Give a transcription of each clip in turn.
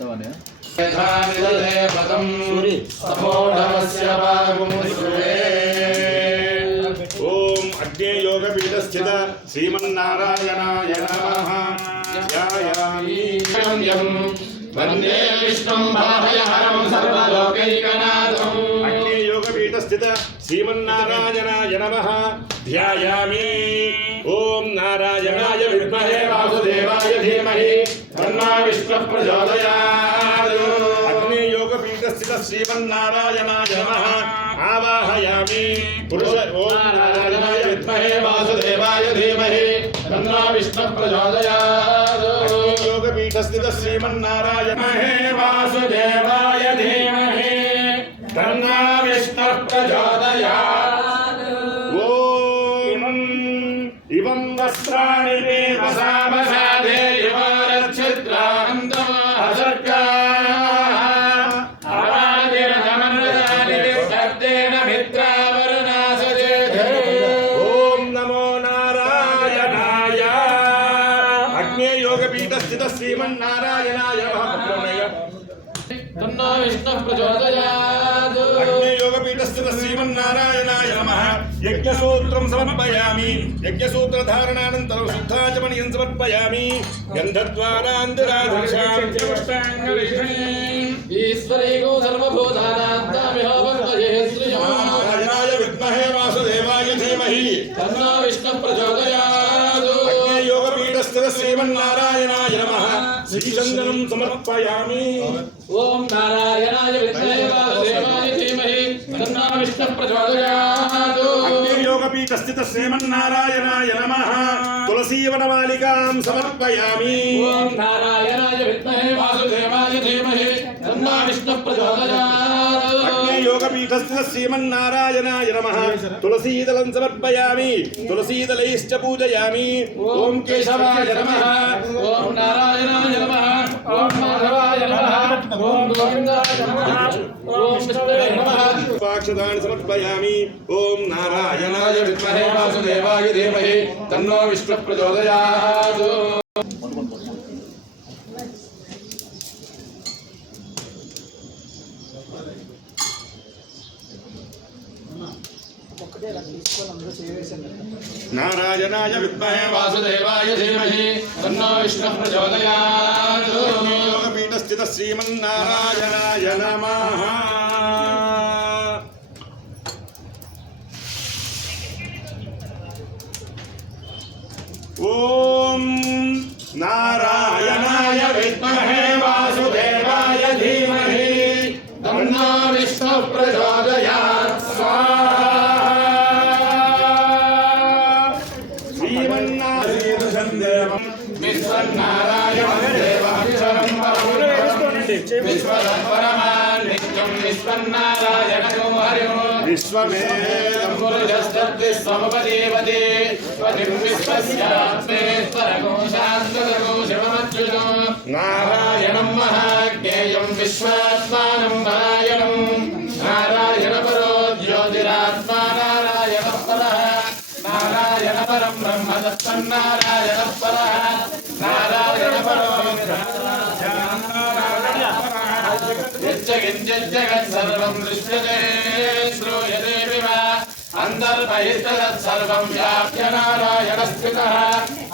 ओम अग्नि योग पीठ स्थित श्रीमन्नारायणाय नमः। वंदे विष्णुं भवभयहरं सर्वलोकैकनाथम्। अग्नि योग पीठ स्थित श्रीमन्नारायणाय नमः ध्यायामि। ओम नारायणाय विद्महे वासुदेवाय धीमहि तन्नो विष्णुः प्रचोदयात्। अग्नि योग पीठ स्थित श्रीमन्नारायणाय नमः आवाहयामि। पुरुष ओम नारायणाय विद्महे वासुदेवाय धीमहि तन्नो विष्णुः प्रचोदयात्। योग पीठ स्थित श्रीमन्नारायण वासुदेवाय धीमहि तन्नो विष्णुः प्रचोदयात्। ओम इवं वस्त्राणि मे वसामसाधे युवारच्छिद्रान्तम् असर्गा श्रीमन्नारायणाय तन्नो विष्णुः प्रचोदयात्। अग्नि योगपीठ स्थित श्रीमन्नारायणाय नमः यज्ञसूत्रं समर्पयामि। यज्ञसूत्र धारणानन्तरं शुद्धाचमनीयं समर्पयामि। गन्धद्वारान्तराधर्षां ईश्वरीको सर्वभूतानां तामिहो वन्दे श्रीमन्नारायणाय विद्महे वासुदेवाय धीमहि तन्नो विष्णुः प्रचोदयात्। अग्नि योगपीठ स्थित श्रीमन्नारायणाय नमः श्रीचन्दनं समर्पयामि। ओम नारायणाय विद्महे वासुदेवाय धीमहि तन्नो विष्णुः प्रचोदयात्। अग्नि योगपीठ स्थित श्रीमन्नारायणाय नमः तुलसीवनमालिकां समर्पयामि। ओम नारायणाय विद्महे वासुदेवाय धीमहि तन्नो विष्णुः प्रचोदयात्। अग्नि योगपीठ स्थित श्रीमन्नारायणाय नमः तुलसीदलं समर्पयामि। तुलसीदलैश्च पूजयामि। ओम केशवाय नमः। ओम नारायणाय नमः। ओम माधवाय नमः। ओम गोविन्दाय नमः। ओम विष्णवे नमः। पाक्षदान समर्पयामि। ओम नारायणाय विद्महे वासुदेवाय धीमहि तन्नो विष्णुः प्रचोदयात्। नारायणाय विद्महे वासुदेवाय धीमहि तन्नो विष्णुः प्रचोदयात्। योगपीठ स्थित श्रीमन्नारायणाय नमः। ओम नारायणाय विद्महे वासुदेवाय धीमहि तन्नो विष्णुः प्रचोदयात्। विश्वमेदं पुरुषस्तद्विश्वमुपदेवते विश्वस्यात्मेश्वरकोशान्तरको शिवमच्युतो नारायणं महाज्ञेयं विश्वात्मानं परायणं नारायणपरो ज्योतिरात्मा नारायणः परः नारायणपरं ब्रह्म तत्तन्नारायणः परः नारायणपरो यच्चकिञ्चिज्जगत् सर्वं दृश्यते श्रूयते विवा अन्तर्बहिस्तत् सर्वं व्याप्य नारायणस्थितः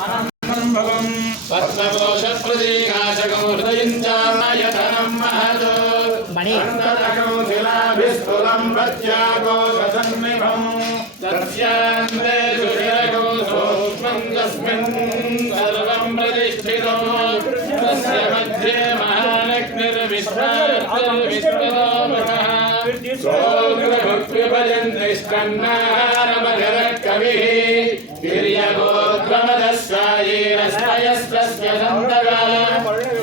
अनन्तं भवं पद्मकोशप्रतीकाशकं हृदयं चायतनं महत् अन्तरकं शिलाभिस्तुलं प्रत्याकोशसन्निभं तस्यान्ते सुशिरको सूक्ष्मं तस्मिन् सर्वं प्रतिष्ठितं तस्य मध्ये महालक्ष्मीर्विश्वार्थिर्विश्वतोमुखः सोऽग्रभुक्विभजन्तिष्कन्नारमधुरकविः तिर्यगोत्रमदस्सायीरस्तयस्तस्य सन्तकः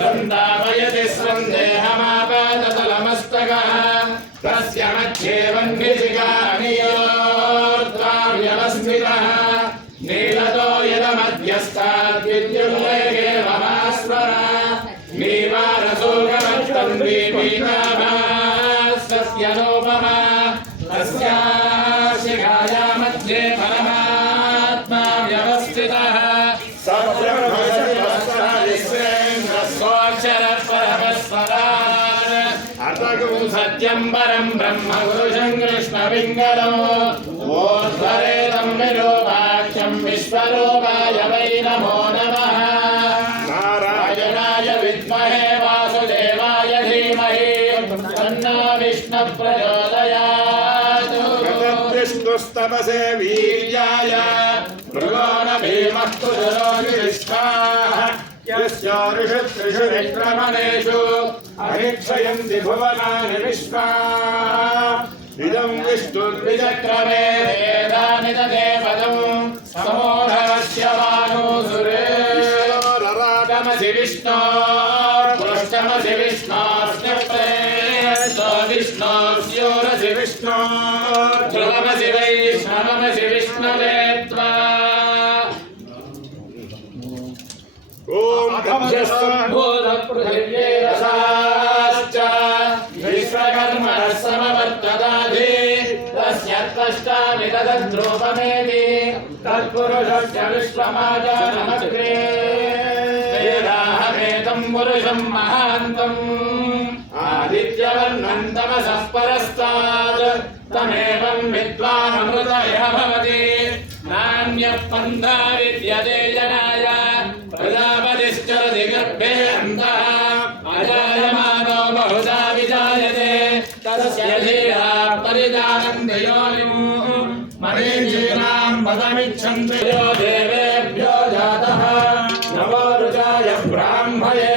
सन्तापयति स्वन्देहमापादतलमस्तकः तस्य मध्ये वह्निशिखा नियोर्त्वा व्यवस्थितः नीलतो यदमध्यस्तात् विद्युल्लेखे महास्वरः नीवारसोगमत्तन्वीपीताभासस्य नोपमा तस्या शिखाया मध्ये परमात्मा व्यवस्थितः सब्रह्मस्वरः सत्यं परं ब्रह्म पुरुषं कृष्णपिङ्गलम् ऊर्ध्वरेदं विरूपाक्षं विश्वरूपाय वै नमो नमः नारायणाय विद्महे वासुदेवाय धीमहि तन्नो विष्णुः प्रचोदयात् विष्णुस्तपसे वीर्याय मृगो न भीमः कुशलोऽधिष्ठाः यस्य ऋषु विक्रमणेषु अभिक्षयन्ति भुवनानि विश्वा इदं विष्णुर्विचक्रमे वेदानि तदेवदं समोढस्य वानुसुरे ररागमसि विष्णो पृष्ठमसि विष्णोऽस्यप्रेष्ठो विष्णोऽस्योरसि विष्णो ध्रुवमसि वैष्णवमसि विष्णवे त्वा ॐ भूतपृथिव्यैरसाश्च विश्वकर्मणः समवर्तदाधि तस्य त्वष्टामि तदद्रूपमेति तत्पुरुषस्य विश्वमाजानमग्रे वेदाहमेतं पुरुषं महान्तम् आदित्यवर्णं तमसः परस्तात् तमेवं विद्वानमृतयः भवति नान्यः पन्था विद्यते जनाय प्रजापतिश्चरति गर्भे अन्तः अजायमानो बहुधा विजायते तस्य धीरा परिजानन्ति योनिम् मरीचीनां पदमिच्छन्ति यो देवेभ्यो जातः नमो रुचाय ब्राह्मये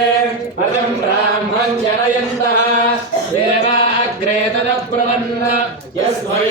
अजं ब्राह्मं जनयन्तः देवा अग्रे तदब्रवन् यस्मै